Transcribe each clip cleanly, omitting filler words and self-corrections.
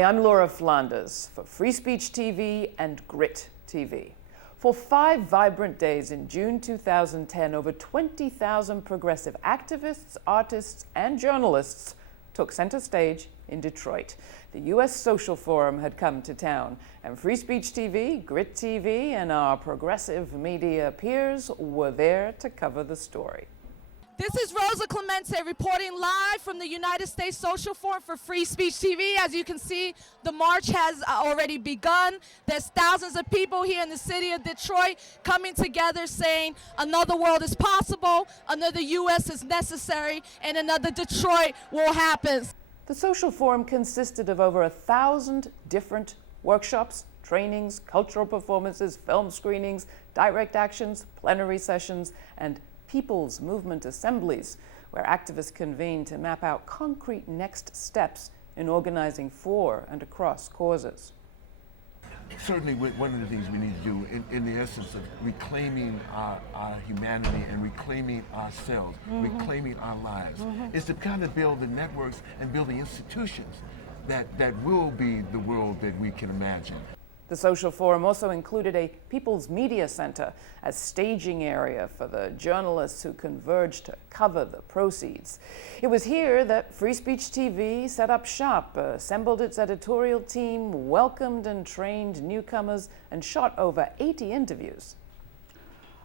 Hi, I'm Laura Flanders for Free Speech TV and Grit TV. For 5 vibrant days in June 2010, over 20,000 progressive activists, artists, and journalists took center stage in Detroit. The U.S. Social Forum had come to town, and Free Speech TV, Grit TV, and our progressive media peers were there to cover the story. This is Rosa Clemente reporting live from the United States Social Forum for Free Speech TV. As you can see, the march has already begun. There's thousands of people here in the city of Detroit coming together saying another world is possible, another U.S. is necessary, and another Detroit will happen. The Social Forum consisted of over 1,000 different workshops, trainings, cultural performances, film screenings, direct actions, plenary sessions, and people's movement assemblies, where activists convene to map out concrete next steps in organizing for and across causes. Certainly one of the things we need to do in the essence of reclaiming our humanity and reclaiming ourselves, reclaiming our lives, is to kind of build the networks and build the institutions that will be the world that we can imagine. The Social Forum also included a People's Media Center as staging area for the journalists who converged to cover the proceeds. It was here that Free Speech TV set up shop, assembled its editorial team, welcomed and trained newcomers, and shot over 80 interviews.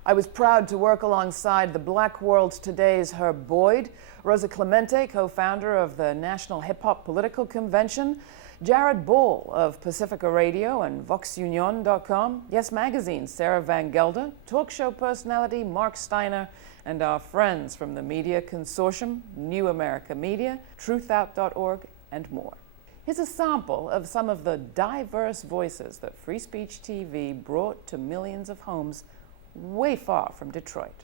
I was proud to work alongside the Black World Today's Herb Boyd, Rosa Clemente, co-founder of the National Hip Hop Political Convention, Jared Ball of Pacifica Radio and VoxUnion.com, Yes Magazine's Sarah Van Gelder, talk show personality Mark Steiner, and our friends from the Media Consortium, New America Media, TruthOut.org, and more. Here's a sample of some of the diverse voices that Free Speech TV brought to millions of homes way far from Detroit.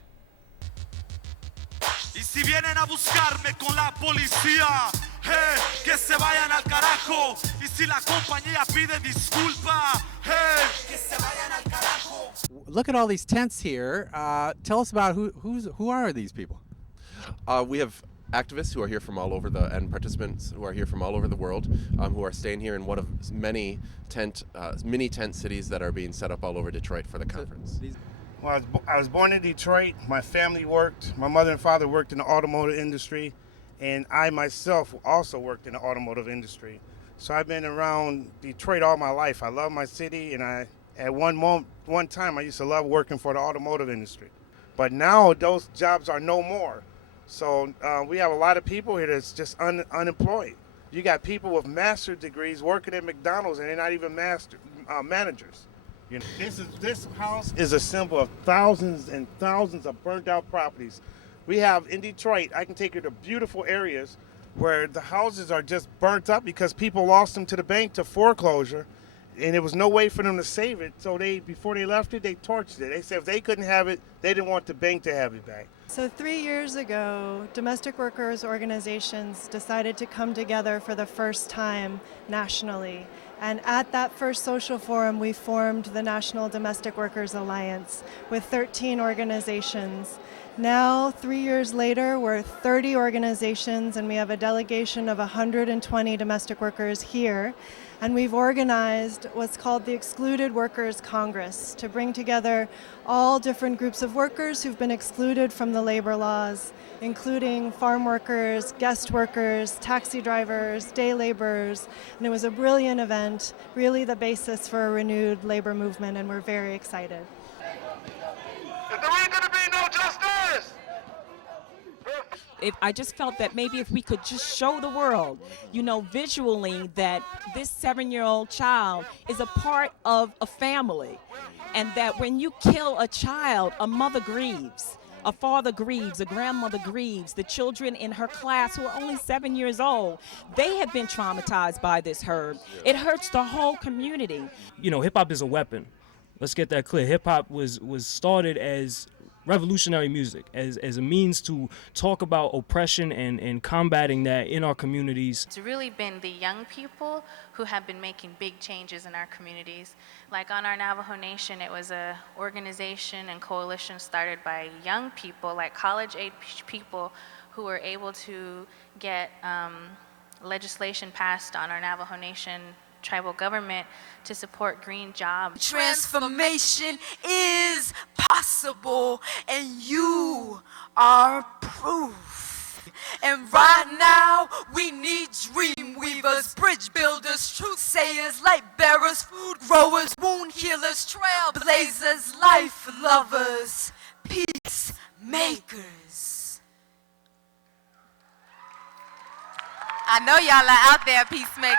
Y si vienen a buscarme con la policía, hey, que se vayan al carajo. Y si la compañía pide disculpa, hey, que se vayan al carajo. Look at all these tents here. Tell us about who are these people? We have activists who are here from all over and participants who are here from all over the world, who are staying here in one of many mini tent cities that are being set up all over Detroit for the conference. Well, I was born in Detroit. My family worked. My mother and father worked in the automotive industry, and I myself also worked in the automotive industry. So I've been around Detroit all my life. I love my city, and at one time I used to love working for the automotive industry. But now those jobs are no more. So we have a lot of people here that's just unemployed. You got people with master's degrees working at McDonald's, and they're not even managers. You know, this house is a symbol of thousands and thousands of burnt out properties. We have in Detroit, I can take you to beautiful areas where the houses are just burnt up because people lost them to the bank to foreclosure, and there was no way for them to save it. So before they left it, they torched it. They said if they couldn't have it, they didn't want the bank to have it back. So 3 years ago, domestic workers organizations decided to come together for the first time nationally. And at that first social forum, we formed the National Domestic Workers Alliance with 13 organizations. Now, 3 years later, we're 30 organizations, and we have a delegation of 120 domestic workers here. And we've organized what's called the Excluded Workers Congress to bring together all different groups of workers who've been excluded from the labor laws, including farm workers, guest workers, taxi drivers, day laborers. And it was a brilliant event, really the basis for a renewed labor movement, and we're very excited. There ain't gonna be no justice. I just felt that maybe if we could just show the world, visually that this 7-year-old child is a part of a family, and that when you kill a child, a mother grieves, a father grieves, a grandmother grieves, the children in her class who are only 7 years old, they have been traumatized by this Herb. It hurts the whole community. Hip hop is a weapon. Let's get that clear. Hip hop was started as revolutionary music, as a means to talk about oppression and combating that in our communities. It's really been the young people who have been making big changes in our communities. Like on our Navajo Nation, it was a organization and coalition started by young people, like college-age people, who were able to get legislation passed on our Navajo Nation tribal government to support green jobs. Transformation is possible, and you are proof. And right now, we need dream weavers, bridge builders, truth sayers, light bearers, food growers, wound healers, trailblazers, life lovers, peace makers. I know y'all are out there, peacemakers.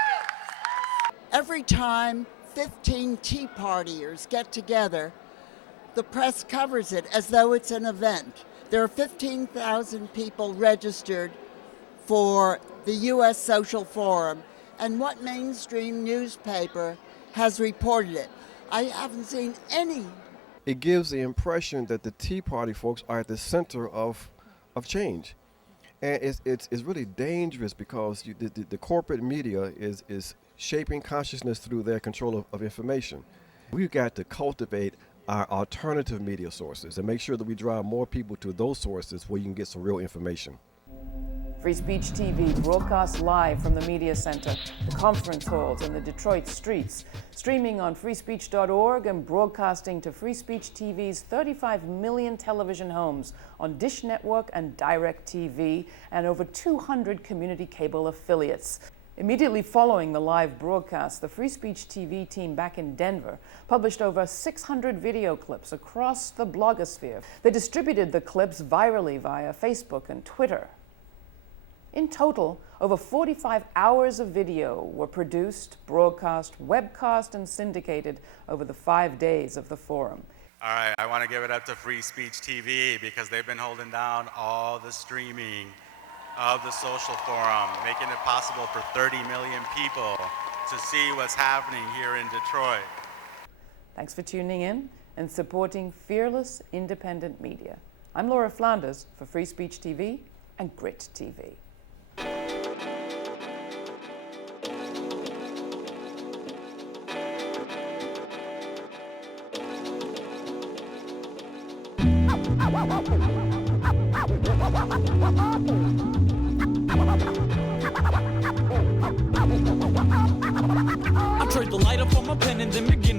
Every time 15 Tea Partiers get together, the press covers it as though it's an event. There are 15,000 people registered for the U.S. Social Forum, and what mainstream newspaper has reported it? I haven't seen any. It gives the impression that the Tea Party folks are at the center of change. And it's really dangerous because the corporate media is shaping consciousness through their control of information. We've got to cultivate our alternative media sources and make sure that we drive more people to those sources where you can get some real information. Free Speech TV broadcasts live from the media center, the conference halls, and the Detroit streets, streaming on freespeech.org and broadcasting to Free Speech TV's 35 million television homes on Dish Network and DirecTV, and over 200 community cable affiliates. Immediately following the live broadcast, the Free Speech TV team back in Denver published over 600 video clips across the blogosphere. They distributed the clips virally via Facebook and Twitter. In total, over 45 hours of video were produced, broadcast, webcast, and syndicated over the 5 days of the forum. All right, I want to give it up to Free Speech TV because they've been holding down all the streaming of the social forum, making it possible for 30 million people to see what's happening here in Detroit. Thanks for tuning in and supporting fearless, independent media. I'm Laura Flanders for Free Speech TV and Grit TV. I trade the lighter for my pen and then begin